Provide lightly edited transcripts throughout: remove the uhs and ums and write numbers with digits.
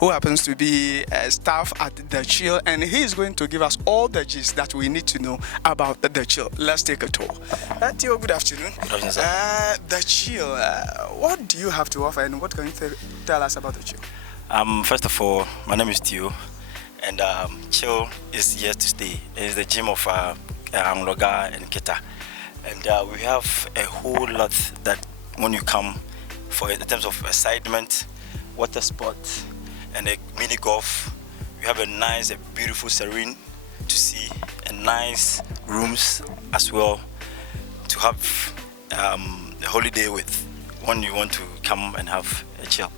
who happens to be staff at the Chill, and he is going to give us all the gist that we need to know about the Chill. Let's take a tour. Theo, good afternoon. Good afternoon, sir. The Chill, what do you have to offer, and what can you tell us about the Chill? First of all, my name is Theo, and Chill is here to stay. It's the gym of Loga and Kita, and we have a whole lot that when you come for in terms of excitement, water sports, and a mini golf. We have a beautiful serene to see, and nice rooms as well to have a holiday with when you want to come and have a chill.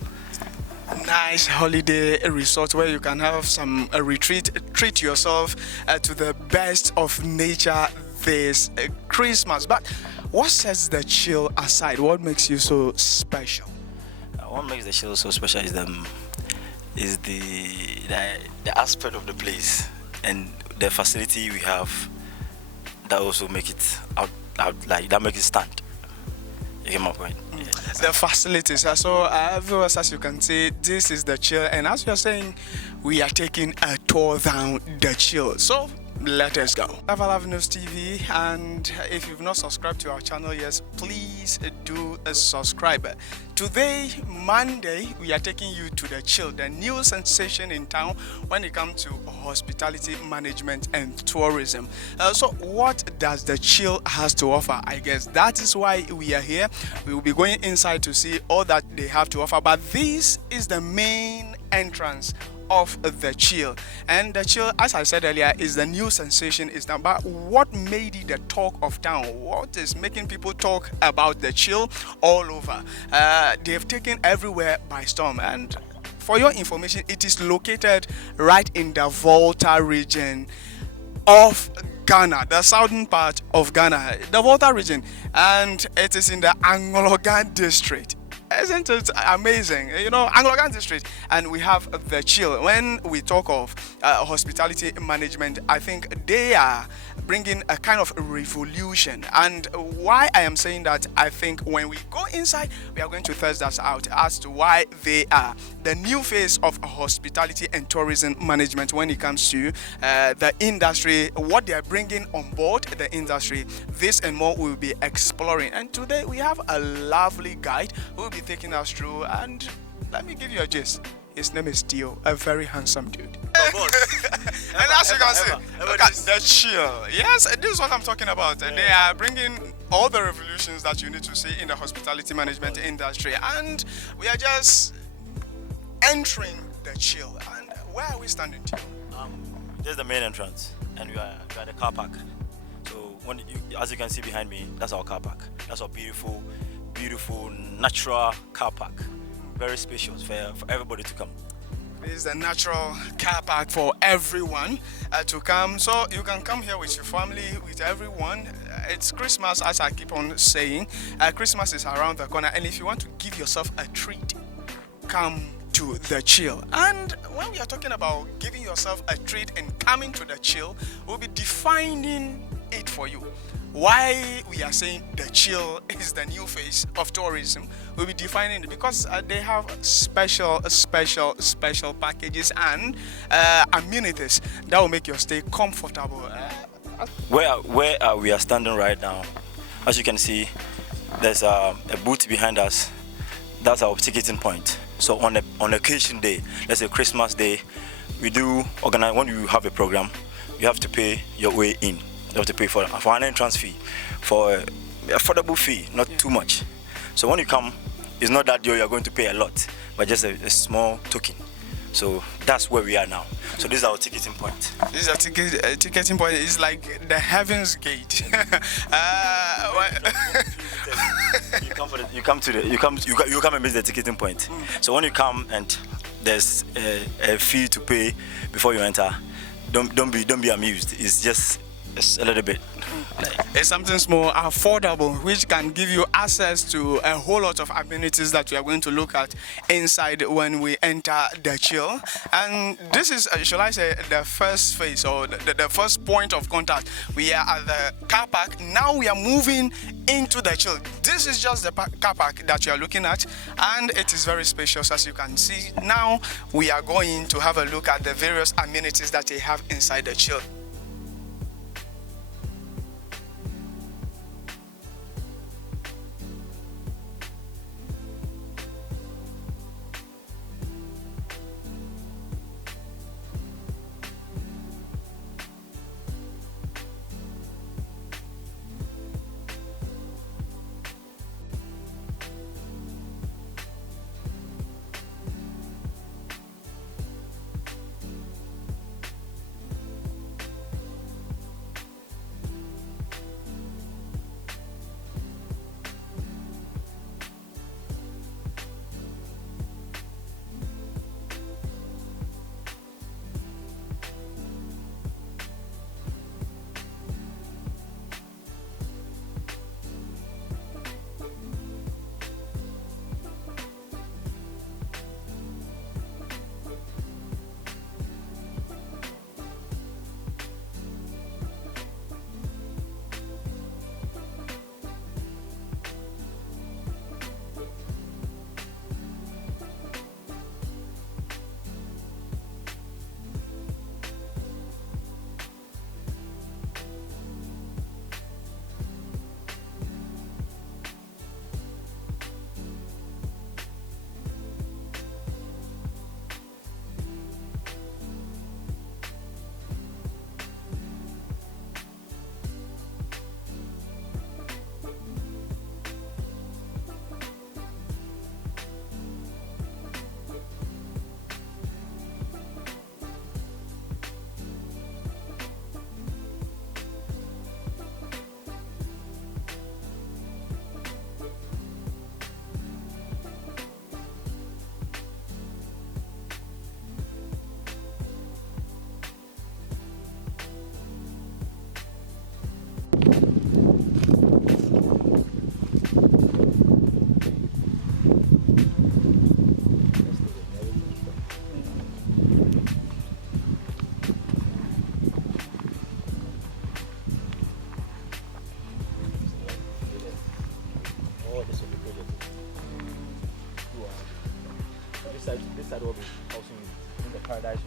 Nice holiday resort where you can have some retreat, treat yourself to the best of nature this Christmas. But what sets the Chill aside? What makes you so special? What makes the Chill so special is the aspect of the place and the facility we have that also make it out like that makes it stand. You get my point? Yes. The facilities. So, viewers, as you can see, this is the Chill, and as you're saying, we are taking a tour down the Chill. So, let us go. Everlove News TV, and if you've not subscribed to our channel yet, please do subscribe. Today, Monday, we are taking you to the Chill, the new sensation in town when it comes to hospitality management and tourism. So what does the Chill has to offer? I guess that is why we are here. We will be going inside to see all that they have to offer, but this is the main entrance of the Chill, and the Chill, as I said earlier, is the new sensation is now. But what made it the talk of town? What is making people talk about the Chill all over? They've taken everywhere by storm, and for your information, it is located right in the Volta region of Ghana, the southern part of Ghana, the Volta region, and it is in the Anglogan district. Isn't it amazing? You know, Anglogan district, and we have the Chill. When we talk of hospitality management, I think they are bringing a kind of revolution. And why I am saying that, I think when we go inside, we are going to test that out as to why they are the new face of hospitality and tourism management when it comes to the industry, what they are bringing on board the industry. This and more we will be exploring. And today we have a lovely guide who will be taking us through, and let me give you a gist. His name is Theo, a very handsome dude. And as you can see, look at the Chill. Yes, this is what I'm talking about. Yeah. They are bringing all the revolutions that you need to see in the hospitality management industry, and we are just entering the Chill. And where are we standing, Theo? This is the main entrance, and we are at the car park. So as you can see behind me, that's our car park. That's our beautiful natural car park, very spacious for everybody to come. This is the natural car park for everyone to come, so you can come here with your family, with everyone. It's Christmas, as I keep on saying. Christmas is around the corner, and if you want to give yourself a treat, come to the Chill. And when we are talking about giving yourself a treat and coming to the Chill, we'll be defining it for you. Why we are saying the Chill is the new face of tourism, we'll be defining it because they have special packages and amenities that will make your stay comfortable. Where we are standing right now, as you can see, there's a booth behind us. That's our ticketing point. So on occasion day, let's say Christmas day, we do organize. When you have a program, you have to pay your way in. You have to pay for an entrance fee, for an affordable fee, not too much. So when you come, it's not that you're going to pay a lot, but just a small token. So that's where we are now. So this is our ticketing point. This is a ticketing point. It's like the heaven's gate. You come and visit the ticketing point. So when you come and there's a fee to pay before you enter, don't be amused. It's just It's a little bit. It's something small, affordable, which can give you access to a whole lot of amenities that we are going to look at inside when we enter the chill. And this is, shall I say, the first phase or the first point of contact. We are at the car park. Now we are moving into the chill. This is just the car park that you are looking at, and it is very spacious, as you can see. Now we are going to have a look at the various amenities that they have inside the chill. This side will be housing in the paradise.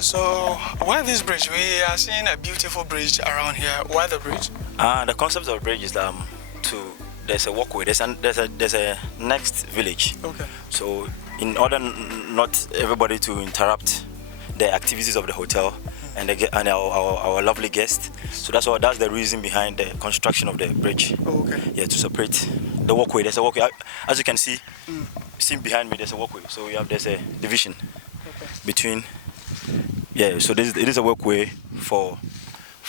So, why this bridge? We are seeing a beautiful bridge around here. Why the bridge? The concept of the bridge is there's a walkway. There's a next village. Okay. So in order not everybody to interrupt the activities of the hotel and our lovely guests, so that's the reason behind the construction of the bridge. Oh, okay. Yeah, to separate the walkway. There's a walkway. As you can see, behind me, there's a walkway. So there's a division between. Yeah, so it is a walkway for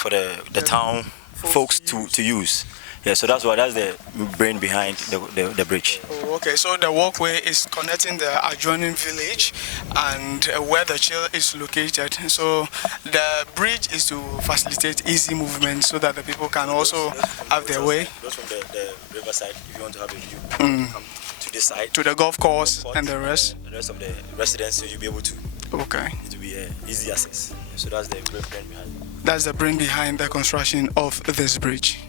the town folks to use. Yeah, so that's the brain behind the bridge. Oh, okay, so the walkway is connecting the adjoining village and where the chill is located. So the bridge is to facilitate easy movement so that the people can also have their way. Those from the riverside, if you want to have a view, come to this side. To the golf course and the rest. The rest of the residents, so you'll be able to. Okay. It will be easy access. So that's the brain behind. That's the brain behind the construction of this bridge.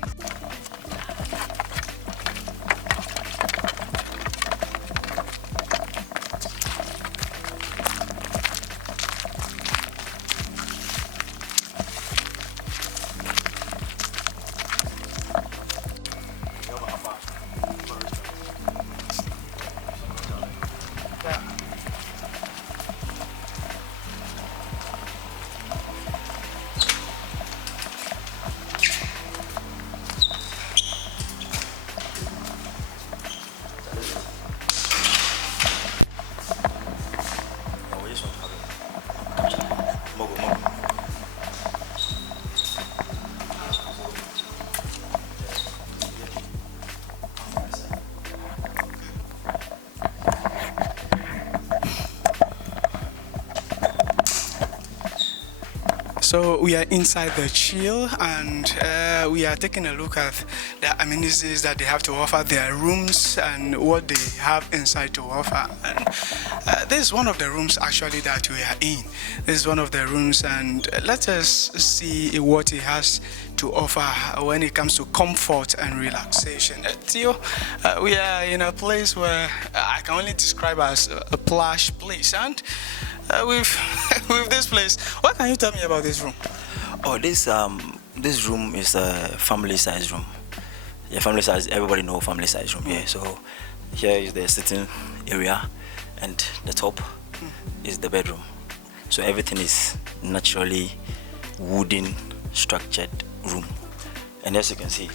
So we are inside the chill and we are taking a look at the amenities that they have to offer, their rooms and what they have inside to offer. And this is one of the rooms actually that we are in. This is one of the rooms and let us see what it has to offer when it comes to comfort and relaxation. Theo, we are in a place where I can only describe as a plush place, and with this place, what can you tell me about this room? Oh, this room is a family size room. Yeah, family size. Everybody know family size room. Yeah. So here is the sitting area, and the top is the bedroom. So everything is naturally wooden structured room, and as you can see,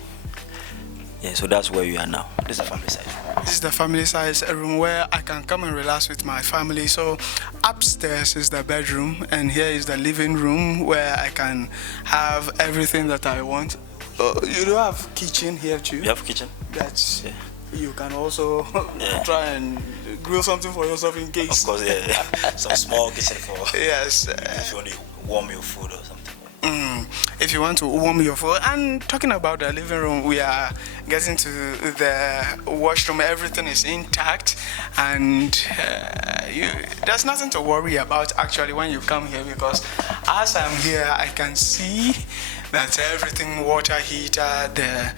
yeah. So that's where we are now. This is a family size room. This is the family size room where I can come and relax with my family. So upstairs is the bedroom and here is the living room where I can have everything that I want. You do have kitchen here too? You have kitchen? That's you can also try and grill something for yourself in case. Of course, yeah. Some small kitchen for yes. If you want to warm your food or something. If you want to warm your food. And talking about the living room, we are getting to the washroom. Everything is intact and there's nothing to worry about actually when you come here, because as I'm here I can see that everything, water heater, the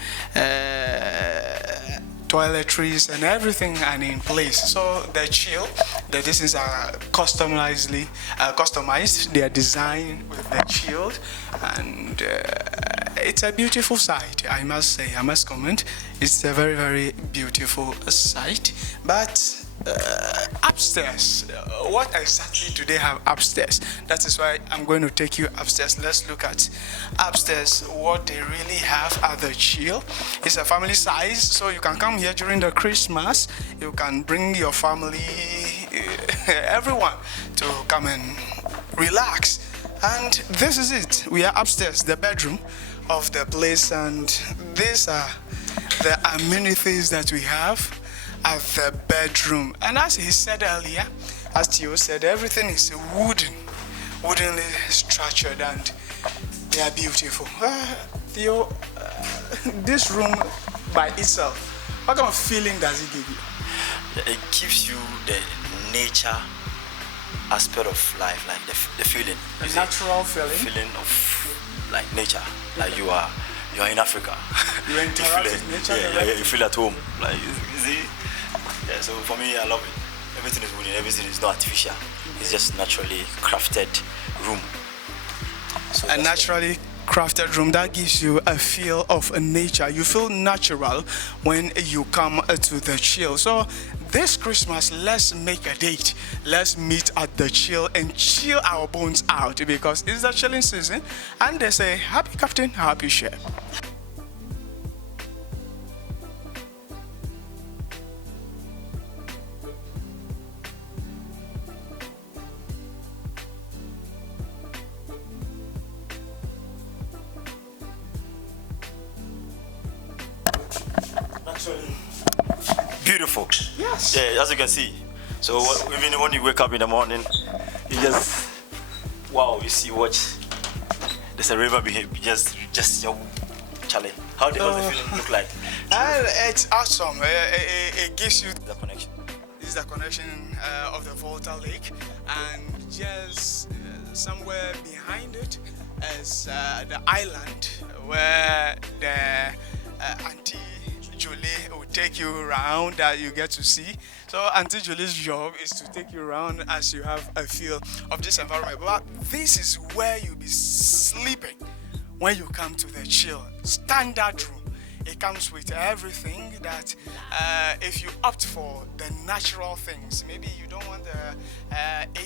toiletries and everything are in place. So the chill, the distance are customized. They are designed with the chill, and it's a beautiful site. I must say, I must comment. It's a very, very beautiful site. But upstairs, what exactly do they have upstairs? That is why I'm going to take you upstairs. Let's look at upstairs what they really have at the chill. It's a family size, so you can come here during the Christmas. You can bring your family, everyone, to come and relax. And this is it. We are upstairs, the bedroom of the place, and these are the amenities that we have at the bedroom. And as he said earlier, as Theo said, everything is woodenly structured, and they are beautiful. Theo, this room by itself, what kind of feeling does it give you? It gives you the nature aspect of life, like the feeling. A natural feeling? Feeling of like nature, like you are in Africa. You interact with nature. Yeah, you feel at home. Like you see. Yeah, so for me, I love it. Everything is wooden, everything is not artificial. It's just naturally crafted room. So a naturally crafted room that gives you a feel of nature. You feel natural when you come to the chill. So this Christmas, let's make a date. Let's meet at the chill and chill our bones out, because it's the chilling season, and they say happy captain, happy chef. beautiful. Yes. Yeah, as you can see. So even when you wake up in the morning, you just wow, you see what there's a river behind. Just your Charlie. How does the feeling look like? And it's awesome. It gives you The connection. This is the connection of the Volta Lake, and just somewhere behind it is the island where the Auntie Julie will take you around that you get to see. So Auntie Julie's job is to take you around as you have a feel of this environment. But this is where you'll be sleeping when you come to the chill standard room. It comes with everything that if you opt for the natural things, maybe you don't want the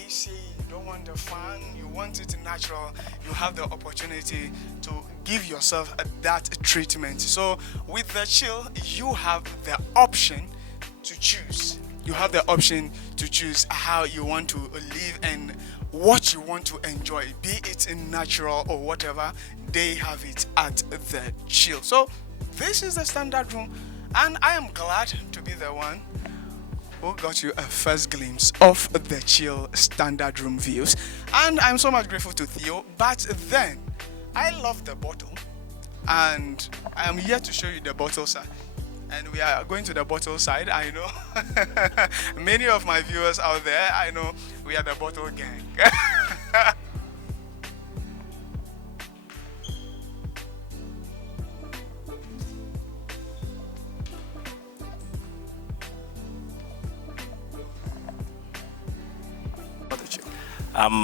AC, you don't want the fan, you want it natural, you have the opportunity to give yourself that treatment. So with the chill, you have the option to choose. You have the option to choose how you want to live and what you want to enjoy, be it in natural or whatever. They have it at the chill. So this is the standard room, and I am glad to be the one who got you a first glimpse of the chill standard room views. And I'm so much grateful to Theo. But then I love the bottle, and I am here to show you the bottle side. And we are going to the bottle side. I know many of my viewers out there, I know we are the bottle gang.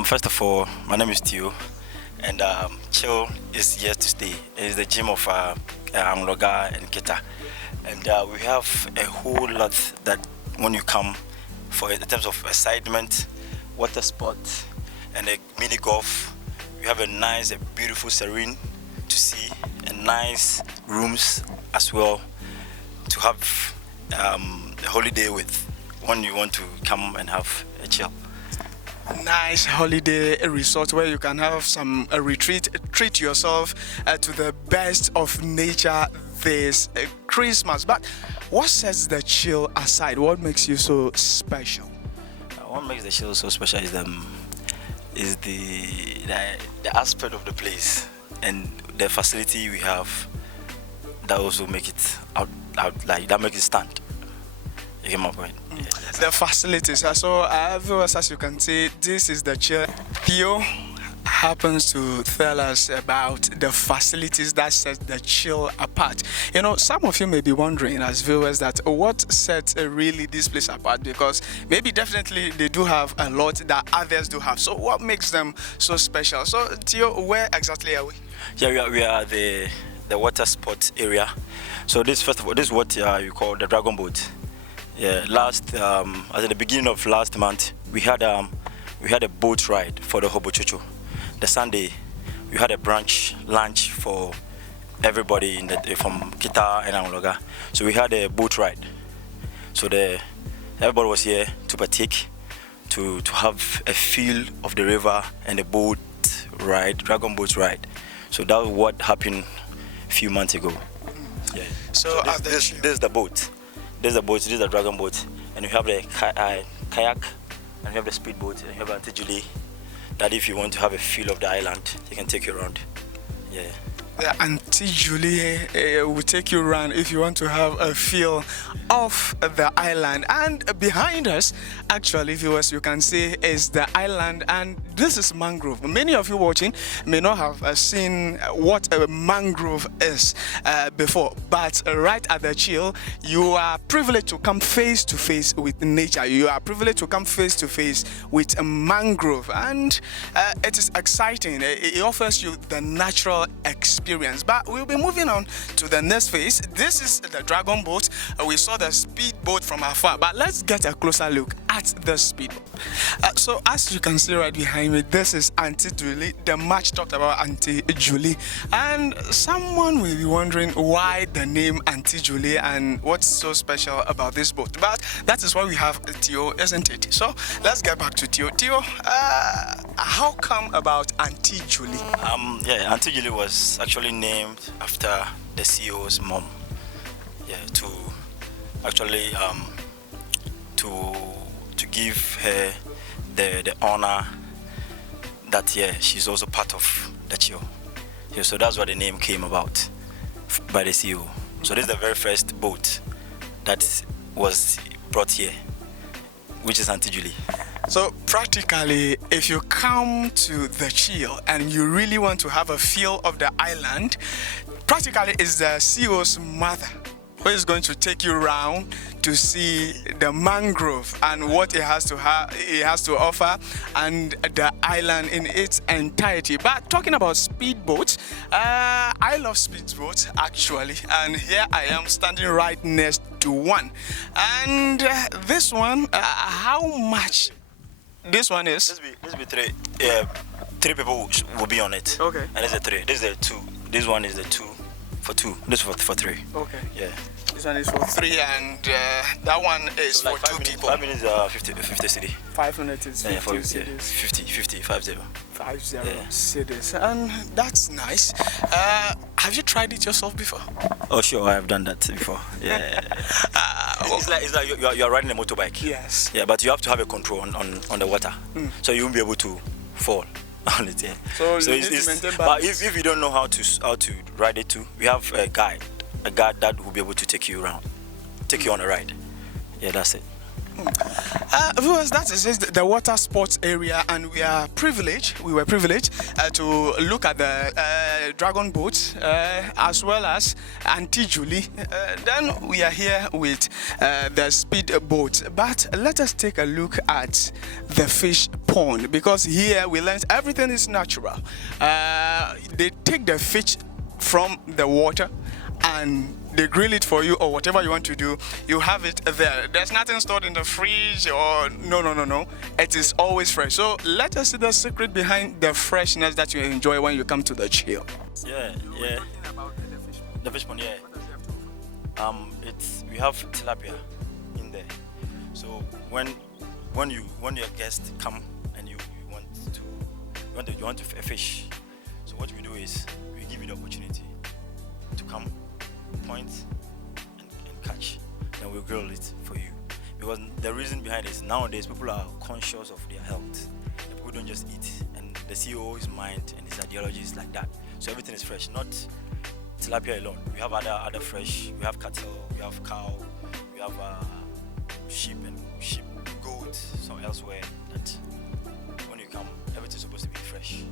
First of all, my name is Theo, and Chill is here to stay. It's the gym of Angloga and Kita, and we have a whole lot that when you come for in terms of excitement, water sport, and a mini golf. We have a nice, a beautiful serene to see, and nice rooms as well to have a holiday with when you want to come and have a chill. Nice holiday resort where you can have some retreat, treat yourself to the best of nature this Christmas. But what sets the chill aside? What makes you so special? What makes the chill so special is the aspect of the place and the facility we have that also make it out like that makes it stand. You get my point? Yeah, the facilities. So, viewers, as you can see, this is the chill. Theo happens to tell us about the facilities that set the chill apart. You know, some of you may be wondering as viewers that what sets really this place apart, because maybe definitely they do have a lot that others do have. So what makes them so special? So Theo, where exactly are we? Yeah, we are the water sports area. So this, first of all, this is what you call the dragon boat. Yeah, at the beginning of last month, we had a boat ride for the Hobochocho. The Sunday, we had a brunch lunch for everybody from Kita and Angloga. So we had a boat ride. So everybody was here to partake, to have a feel of the river and the boat ride, dragon boat ride. So that was what happened a few months ago. Yeah. So this is the boat. This is the boat. This is the dragon boat, and you have the kayak, and you have the speedboat, and you have Auntie Julie. That if you want to have a feel of the island, they can take you around. Yeah. The Auntie Julie will take you around if you want to have a feel of the island. And behind us, actually, viewers, you can see is the island, and this is mangrove. Many of you watching may not have seen what a mangrove is before, but right at the chill, you are privileged to come face to face with nature. You are privileged to come face to face with a mangrove, and it is exciting. It offers you the natural experience. But we'll be moving on to the next phase. This is the dragon boat. We saw the speedboat from afar, but let's get a closer look at the speedboat. So as you can see right behind me, this is Auntie Julie, the much talked about Auntie Julie. And someone will be wondering why the name Auntie Julie and what's so special about this boat. But that is why we have Theo, isn't it? So let's get back to Theo. Theo, how come about Auntie Julie? Yeah, Auntie Julie was actually named after the CEO's mom. Yeah, to actually to give her the honor that she's also part of the chill. Yeah, so that's what the name came about by the CEO. So this is the very first boat that was brought here, which is Auntie Julie. So practically, if you come to the chill and you really want to have a feel of the island, practically it's the CEO's mother who is going to take you around to see the mangrove and what it has to offer, and the island in its entirety. But talking about speedboats, I love speedboats actually, and here I am standing right next to one. And this one, how much this one is? This be three. Three people will be on it. Okay. And this is the three. This is the two. This one is the two for two. This is for three. Okay. Yeah. This one is for three, and that one is So for two people. 5 minutes 50 city. 5 minutes is 50 Yeah, cedis. 50, 50. 50 Yeah. cedis, and that's nice. Have you tried it yourself before? Oh sure, I have done that before. Yeah. It's like you're riding a motorbike. Yes. Yeah, but you have to have a control on the water, so you won't be able to fall on it. Yeah. So you need to maintain but balance. if you don't know how to ride it too, we have a guide that will be able to take you around, take you on a ride. Yeah, that's it. Viewers, that is just the water sports area, and we were privileged to look at the dragon boats as well as Auntie Julie. Then we are here with the speed boat. But let us take a look at the fish pond, because here we learned everything is natural. They take the fish from the water and they grill it for you, or whatever you want to do, you have it there. There's nothing stored in the fridge, or no. It is always fresh. So let us see the secret behind the freshness that you enjoy when you come to the chill. Yeah. The fish pond, yeah. We have tilapia in there. So when your guests come and you want to fish, so what we do is we give you the opportunity to come, point and catch, then we'll grill it for you. Because the reason behind it is nowadays people are conscious of their health. The people don't just eat, and the CEO's mind and his ideology is like that. So everything is fresh, not tilapia alone. We have other fresh. We have cattle, we have cow, we have sheep, goat, so elsewhere. That when you come, everything's supposed to be fresh.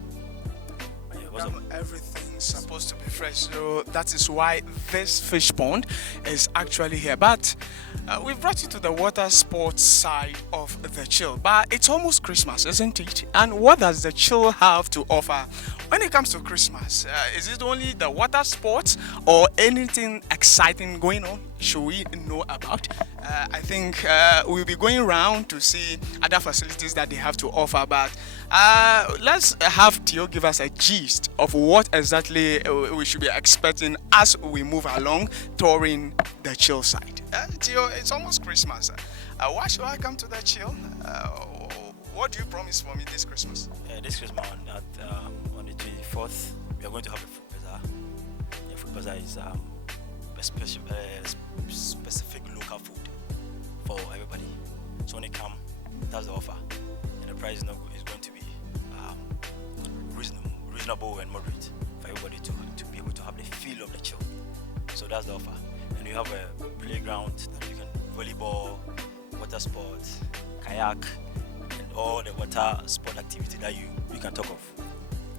Everything's supposed to be fresh, so that is why this fish pond is actually here. But we've brought you to the water sports side of the chill. But it's almost Christmas, isn't it? And what does the chill have to offer when it comes to Christmas? Is it only the water sports, or anything exciting going on should we know about? I think we'll be going around to see other facilities that they have to offer, but let's have Theo give us a gist of what exactly we should be expecting as we move along touring the chill side. Theo, it's almost Christmas. Why should I come to the chill? What do you promise for me this Christmas? This Christmas on the 24th, we are going to have a food bazaar. The food bazaar is specific local food for everybody. So when you come, that's the offer, and the price is going to be reasonable and moderate for everybody to be able to have the feel of the chill. So that's the offer. And you have a playground that you can volleyball, water sports, kayak, and all the water sport activity that you can talk of,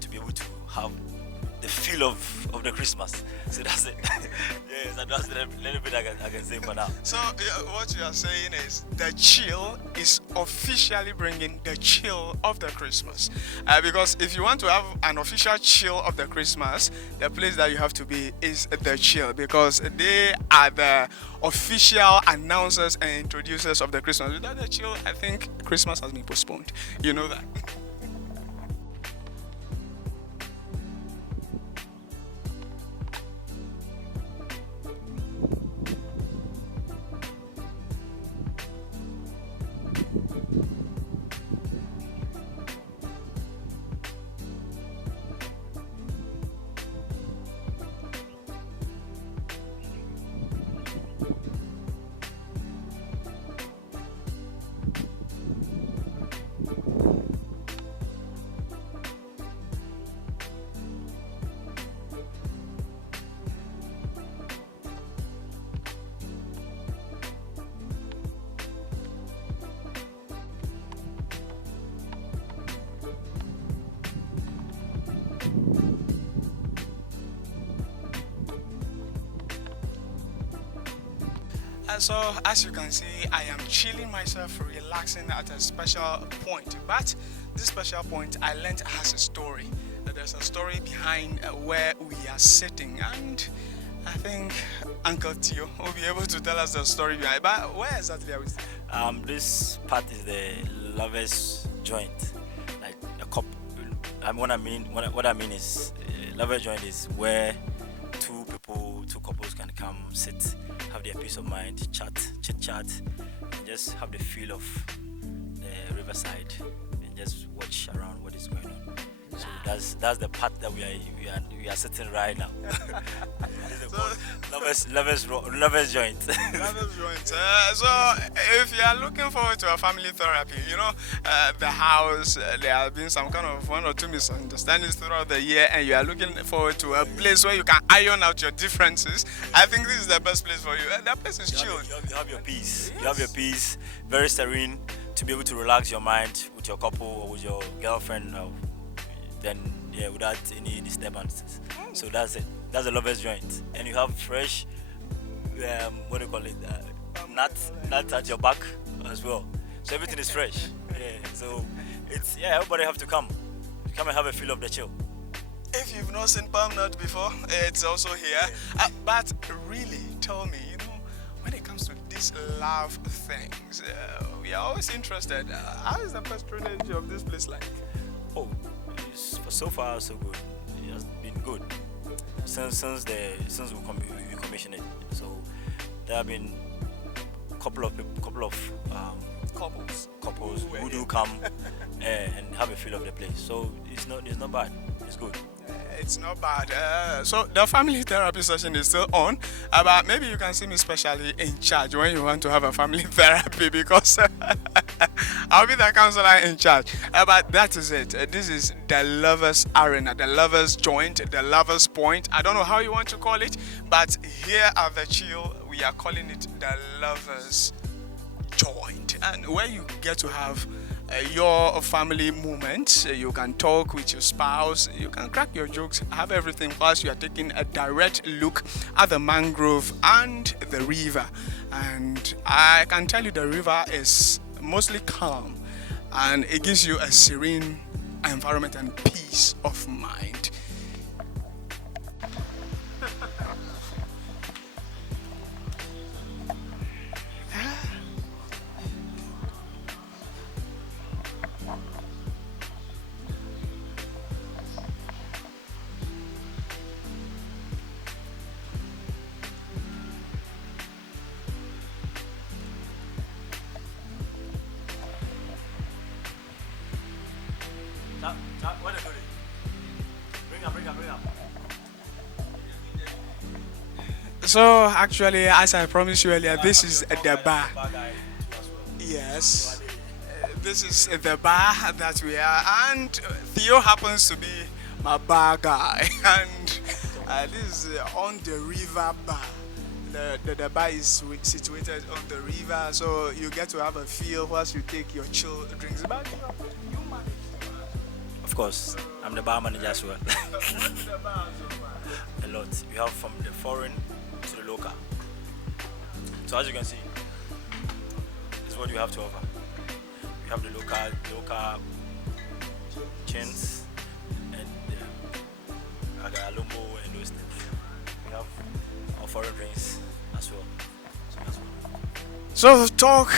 to be able to have the feel of the Christmas. So that's it. Yes, that's a little bit I can say for now. So what you are saying is the chill is officially bringing the chill of the Christmas. Because if you want to have an official chill of the Christmas, the place that you have to be is the chill, because they are the official announcers and introducers of the Christmas. Without the chill, I think Christmas has been postponed. You know that. So as you can see, I am chilling myself, relaxing at a special point. But this special point I learned has a story. There's a story behind where we are sitting, and I think Uncle Tio will be able to tell us the story behind. But where exactly are we? This part is the lovers joint, like a couple. What I mean is, lovers joint is where two couples can come, sit, have their peace of mind, chit chat, and just have the feel of the riverside, and just watch around what is going on. So that's the part that we are sitting right now. This is called lovers joint. Lovers joint. So if you are looking forward to a family therapy, the house, there have been some kind of one or two misunderstandings throughout the year, and you are looking forward to a place where you can iron out your differences. I think this is the best place for you. That place is chill. You have your peace. You have your peace. Very serene to be able to relax your mind with your couple or with your girlfriend. Then without any disturbances. So that's it. That's the lovers joint. And you have fresh, what do you call it? Nuts at your back as well. So everything is fresh. Yeah. So everybody have to come and have a feel of the chill. If you've not seen palm nut before, it's also here. But really, tell me, when it comes to these love things, we are always interested. How is the patronage of this place like? Oh, so far so good. It has been good since we commissioned it. So there have been couple of couples who do come and have a feel of the place. So it's not bad. It's good. It's not bad. So the family therapy session is still on. But maybe you can see me specially in charge when you want to have a family therapy, because I'll be the counselor in charge. But that is it. This is the lovers arena, the lovers joint, the lovers point. I don't know how you want to call it, but here at the chill, we are calling it the lovers joint, and where you get to have your family moment. You can talk with your spouse, you can crack your jokes, have everything whilst you are taking a direct look at the mangrove and the river. And I can tell you the river is mostly calm, and it gives you a serene environment and peace of mind. What are you doing? Bring up. So actually, as I promised you earlier, this is the bar. Yes, this is the bar that we are, and Theo happens to be my bar guy, and this is on the river bar. The bar is situated on the river, so you get to have a feel whilst you take your chill drinks. But you manage. Of course, I'm the bar manager as well. A lot. We have from the foreign to the local. So as you can see, this is what you have to offer. We have the local chains and Agalumbo and those things. We have our foreign drinks as well. So that's what. So talk.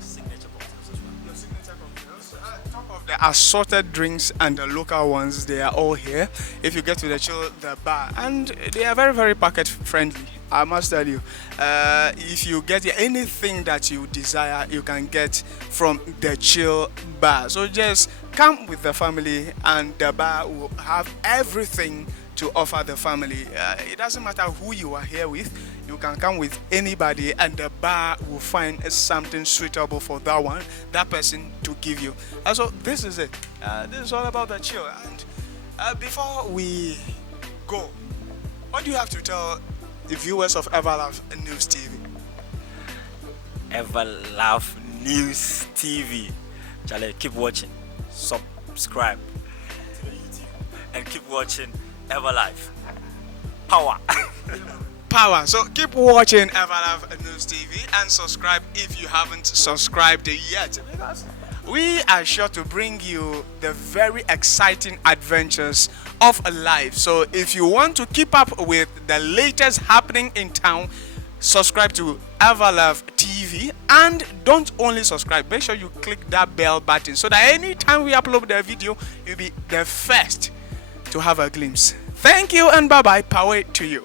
Signature cocktails as well. Your signature cocktails. Top of the assorted drinks and the local ones, they are all here. If you get to the chill, the bar, and they are very, very pocket friendly. I must tell you, if you get anything that you desire, you can get from the chill bar. So just come with the family, and the bar will have everything to offer the family. It doesn't matter who you are here with. You can come with anybody, and the bar will find something suitable for that person to give you. So this is it. This is all about the chill. And before we go, what do you have to tell the viewers of Everlove News TV? Everlove News TV. Charlie, keep watching, subscribe to the YouTube, and keep watching Everlife. Power. power. So keep watching Everlove News TV and subscribe if you haven't subscribed yet, because we are sure to bring you the very exciting adventures of life. So if you want to keep up with the latest happening in town, subscribe to Everlove TV, and don't only subscribe, make sure you click that bell button so that anytime we upload the video, you'll be the first to have a glimpse. Thank you and bye bye. Power to you.